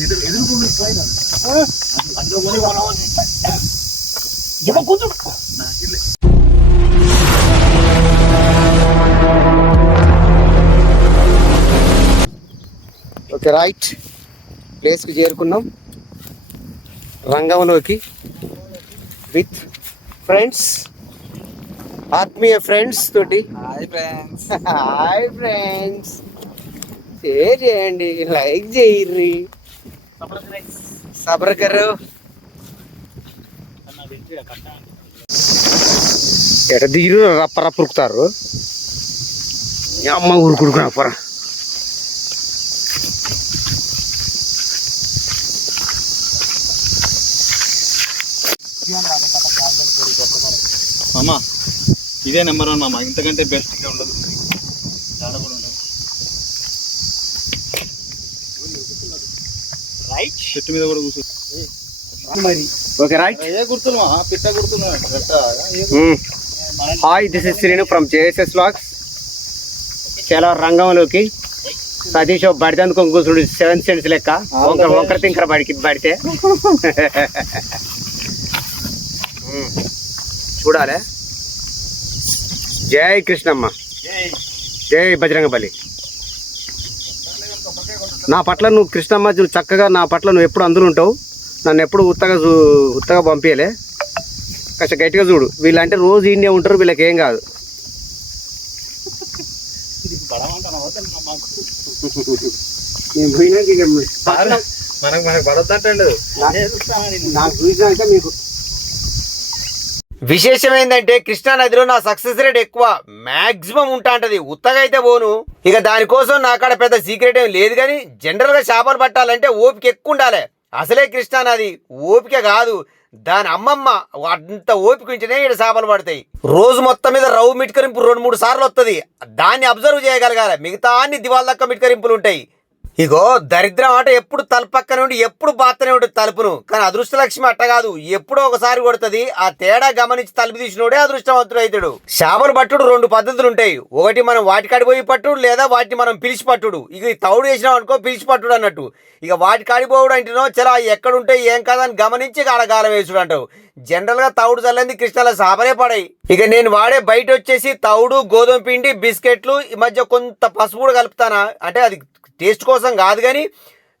Okay right, ప్లేస్కి చేరుకున్నాం రంగంలోకి విత్ ఫ్రెండ్స్, ఆత్మీయ ఫ్రెండ్స్ తోటి. హాయ్ ఫ్రెండ్స్, షేర్ చేయండి, లైక్ చేయర్రి, సబ్ర్ కరు. ఎట దిగిరు రప్ప ఉరుకుతారు, అమ్మ ఊరుకుడుకు రప్పరా. మామ ఇదే నెంబర్ 1 మామ, ఇంతకంటే బెస్ట్ గా ఉండదు. రైట్, చెట్టు మీద కూడా కూర్చో మరి. ఓకే రైట్, ఏ గుర్తున్నా పిట్ట గుర్తున్నా. Hi, this is Srinu from JSS Vlogs. చాలా రంగంలోకి సతీష్ బడితే కూర్చుండు 7 cents లెక్క వంకర తింకర పడితే చూడాలి. జై కృష్ణమ్మ, జై బజరంగబలి. నా పట్ల నువ్వు కృష్ణమ్మ, నువ్వు చక్కగా నా పట్ల నువ్వు ఎప్పుడు అందరూ ఉంటావు. నన్ను ఎప్పుడు ఉత్తగా పంపించలే, కాస్త గట్టిగా చూడు. వీళ్ళంటే రోజు ఇండియా ఉంటారు, వీళ్ళకి ఏం కాదు. నాకు చూసినాక మీకు విశేషం ఏంటంటే కృష్ణా నదిలో నా సక్సెస్ రేట్ ఎక్కువ, మ్యాక్సిమం ఉంటా అంటది. ఉత్తగా అయితే పోను. ఇక దానికోసం నాకాడ పెద్ద సీక్రెట్ ఏం లేదు, కానీ జనరల్గా చేపలు పట్టాలంటే ఓపిక ఎక్కువ ఉండాలి. అసలే కృష్ణా నది ఓపిక కాదు, దాని అమ్మమ్మ అంత ఓపిక ఉంటేనే ఇక్కడ చేపలు పడతాయి. రోజు మొత్తం మీద రవ్వు మిట్కరింపు 2-3 సార్లు వస్తుంది. దాన్ని అబ్జర్వ్ చేయగలగాలి, మిగతా అన్ని దివాళ దక్క మిట్కరింపులు ఉంటాయి. ఇగో దరిద్రం ఆట ఎప్పుడు తలుపక్క నుండి ఎప్పుడు బాత్తనే ఉంటుంది తలుపును. కానీ అదృష్టలక్ష్మి అట్ట కాదు, ఎప్పుడో ఒకసారి కొడుతుంది. ఆ తేడా గమనించి తలుపు తీసినోడే అదృష్టవంతుడు అవుతాడు. చేపలు పట్టుడు 2 పద్ధతులు ఉంటాయి. ఒకటి మనం వాటికాడి పోయి పట్టుడు, లేదా వాటిని మనం పిలిచి పట్టుడు. ఇక తౌడు వేసినాం అనుకో పిలిచి పట్టుడు అన్నట్టు. ఇక వాటి కాడిపోవడం అంటేనో చలా ఎక్కడుంటాయి ఏం కాదని గమనించి కాడగాలం వేసుడు అంటావు. జనరల్ గా తౌడు చల్లంది కృష్ణాల చేపలే పడాయి. ఇక నేను వాడే బయట వచ్చేసి తౌడు, గోధుమ పిండి, బిస్కెట్లు, ఈ మధ్య కొంత పసుపు కూడా కలుపుతానా. అంటే అది టేస్ట్ కోసం కాదు, కానీ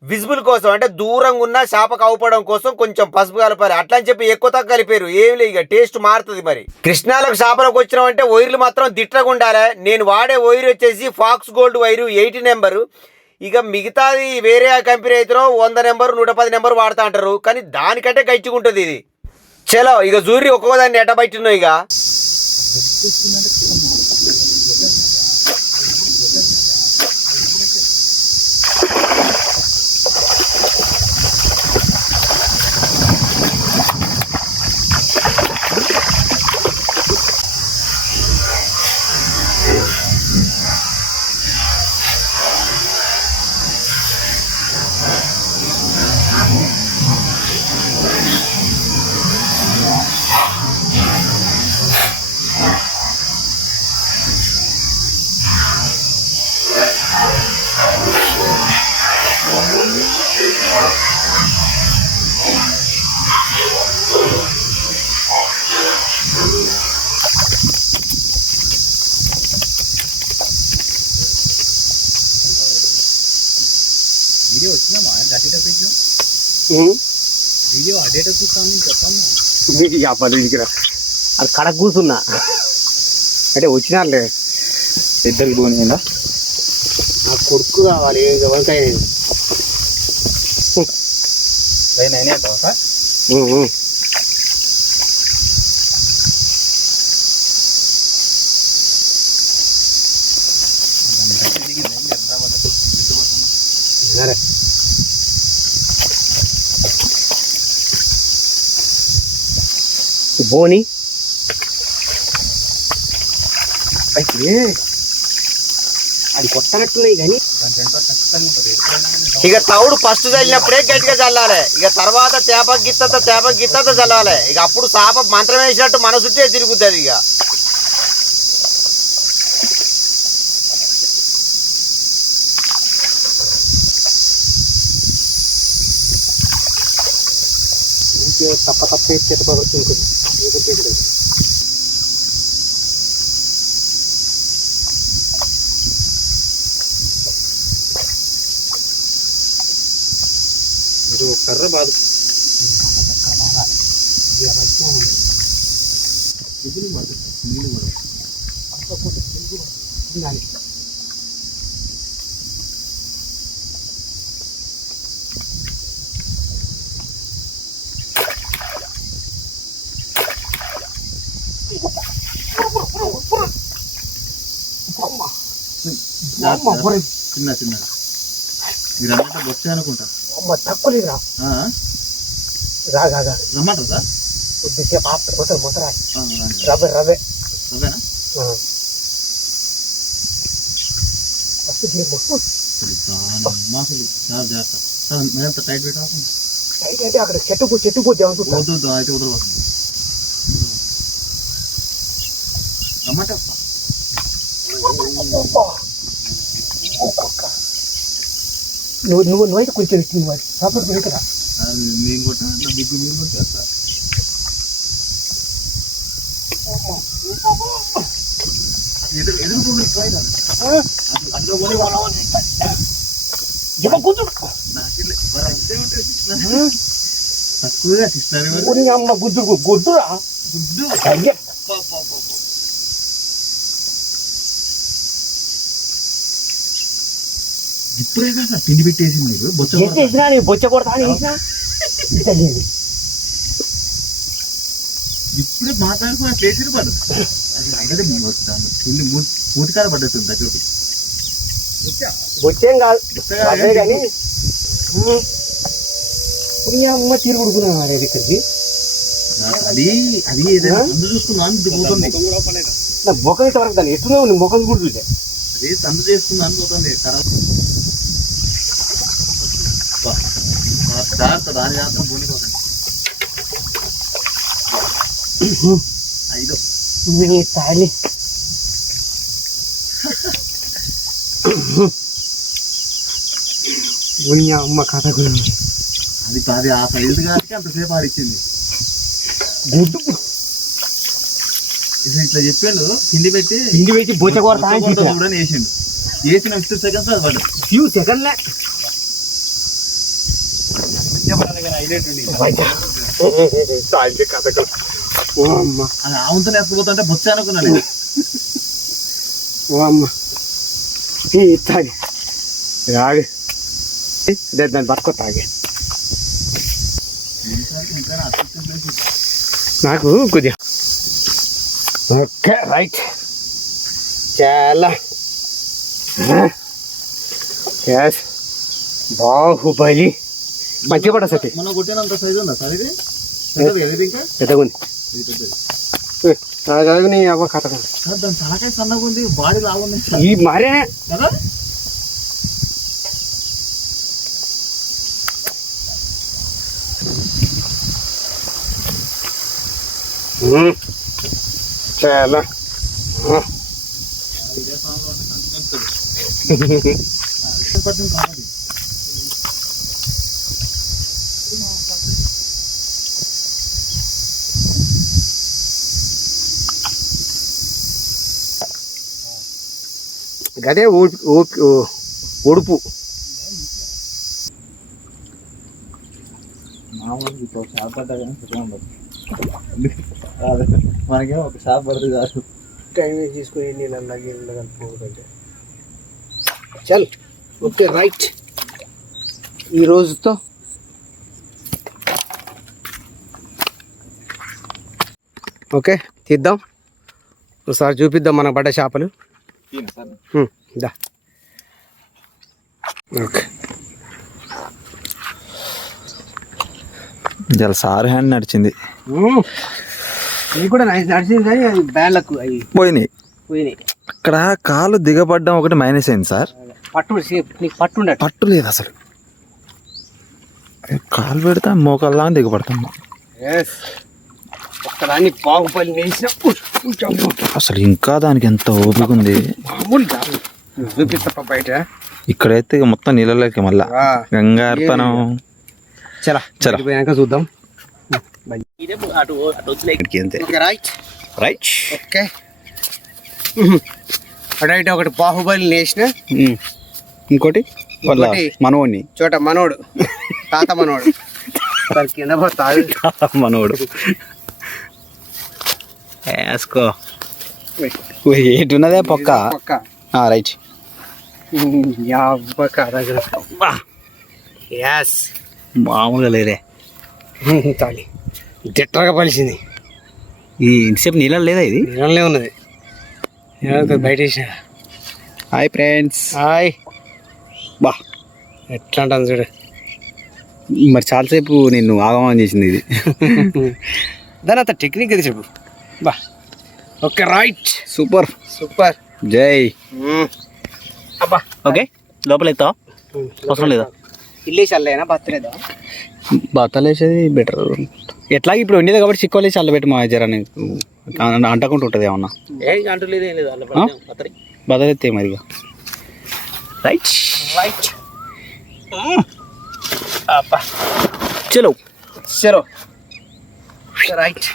విజిబుల్ కోసం, అంటే దూరంగా ఉన్న చేపకు అవపడడం కోసం కొంచెం పసుపు కలపాలి. అట్లా అని చెప్పి ఎక్కువ తక్కువ కలిపారు ఏం లేదు, ఇక టేస్ట్ మారుతుంది. మరి కృష్ణాలకు చేపలకు వచ్చినామంటే వైర్లు మాత్రం దిట్టగా ఉండాలి. నేను వాడే వైర్ వచ్చేసి ఫాక్స్ గోల్డ్ వైరు 80 నెంబరు. ఇక మిగతాది వేరే కంపెనీ అయితే 100 నెంబరు 110 నెంబరు వాడుతూ అంటారు, కానీ దానికంటే గట్టిగా ఉంటుంది ఇది. చలో ఇక జూరి ఒక్కోదాన్ని ఎట్ట బయటన్నావు. ఇక అది కడకు కూర్చున్నా అంటే వచ్చినారులే. ఇద్దరికి పోయిందా? నాకు కొడుకు కావాలి, వంకాయ. బోని అయితే అది కొట్టనట్టున్నాయి కానీ ఇక తౌడు ఫస్ట్ చల్లినప్పుడే గట్టిగా చల్లాలి. ఇక తర్వాత తేప గిత్తత చల్లాలి. ఇక అప్పుడు చేప మంత్రం వేసినట్టు మన చుట్టే తిరుగుతుంది. ఇక తప్ప తిట్టుకోవచ్చు కర్ర బాదు చిన్న చిన్న మీరు అన్నట్టు బొచ్చ అనుకుంటా తక్కువ లేదురా రాగా రమ్మంటారు సార్ కొద్దిసేపు ఆఫ్టర్ మొత్తం రవ్వే రవ్వేనా మాసలు సార్ జాగ్రత్త సార్ మరింత టైట్ పెట్టాలి టైట్ అంటే అక్కడ చెట్టు పోతే వద్దు అయితే వదలవద్దు రమ్మంటే నువ్వైతే కొంచెం ఇచ్చింది వాడి ప్రాపర్ కదా మేము కొట్టా నా బిగ్గు మీరు కొట్టేస్తా ఎదురు తక్కువగా ఇస్తారు అమ్మ గుద్దురా ఇప్పుడే కదా పిండి పెట్టేసి మీరు బొచ్చ కొడతా ఇప్పుడే మాట్లాడుకుని చేసి పడదు అది అలాగే పిండి మూతికాల పడ్డది దగ్గరికి బొచ్చేం కాదు కానీ అమ్మ తీరు కొడుకున్నా ఇక్కడికి అది అది ఏదైనా సందు చూసుకున్నాను ఇది పోతుంది నా ముఖం ఇట్ట వరకు దాన్ని ఎట్టున్నావు నీ ముఖం కూడా చూసే అదే సందు చేసుకున్నాను పోతుంది జాగ్రత్త దాని జాగ్రత్త పోనిపోతుంది ఐదు తాళి అమ్మ కథ అది అది ఆ సైజు కాబట్టి అంతసేపు ఆడిచ్చింది గుడ్డు ఇట్లా చెప్పాడు పిండి పెట్టి బొచ్చ కొడతా చూడని వేసిండు వేసిన 50 సెకండ్స్ అది పడ్డది ఫ్యూ సెకండ్లే అది ఆవుతో ఎత్తుకుపోతుంటే బొచ్చ అనుకున్నాను ఓ అమ్మ తాగి రాగి దాన్ని పట్టుకో తాగి నాకు కొద్దిగా ఓకే రైట్ చాలా బాహుబలి మంచిగా పడ్డా సత్తి మనం కొట్టినంత సైజు ఉందా సార్ ఇది ఇంకా పెద్దగుంది నీ అవ్వ కథ దాని తలకాయ సన్నగా ఉంది బాడీ లాగుంది ఈ మరే కదా చాలా గదే ఉడుపు మనకే ఒక షాప్ పడుతుంది కాదు టైం తీసుకుని నీళ్ళ కలుపుకోదంటే చల్ ఓకే రైట్ ఈ రోజుతో ఓకే తీద్దాం ఒకసారి చూపిద్దాం మన పడ్డ చేపలు దా ఓకే చాలా సార్ హ్యాండ్ నడిచింది ఇది కూడా నడిచింది కానీ అది బ్యాన్లకు అవి పోయినాయి పోయినాయి అక్కడ కాలు దిగబడ్డం ఒకటి మైనస్ అయింది సార్ పట్టు నీకు పట్టు పట్టు లేదు అసలు కాలు పెడతా మోకాల్లా దిగబడతాం ఒక్కదాన్ని బాగుపల్లి వేసిన అసలు ఇంకా దానికి ఎంత ఓపిక ఉంది చూపిస్తా బయట ఇక్కడైతే ఇక మొత్తం నీళ్ళలోకి మళ్ళా గంగార్పణం చలా పోయాక చూద్దాం ఇక్కడికి అంతే ఓకే రైట్ రైట్. ఓకే అటు ఒకటి బాహుబలి వేసిన ఇంకోటి వాళ్ళ ఇంకోటి మనోడిని చోట మనోడు తాత మనోడు దాని కింద పోతాడు మనోడు వేసుకో. ఏటున్నదే పక్క. పక్క రైట్. యాస్ మామూలుగా లేదే. తాళి దిట్టగా పలిసింది. ఈ ఇంతసేపు నీళ్ళ లేదా ఇది? నీళ్ళనే ఉన్నది బయట వేసిన. Hi friends. హాయ్ బా ఎట్లా అంటాను చూడు. మరి చాలాసేపు నిన్ను ఆగమనం చేసింది ఇది. దాని అంత టెక్నిక్ అది చెప్పు. బా ఓకే రైట్ సూపర్ సూపర్. జై. అబ్బా ఓకే లోపల ఎత్తావా? అవసరం లేదా? ఇల్లేసి అల్లేనా బత్తలేదా? బత్తాలు వేసేది బెటర్. ఎట్లా ఇప్పుడు ఉండేది కాబట్టి చిక్కువ వేసి అల్ల పెట్టి మా జర అంటకుండా ఉంటుంది ఏమన్నా. బత్తాలు ఎత్తే మరిగా. రైట్ రైట్ అబ్బా చలో చలో రైట్.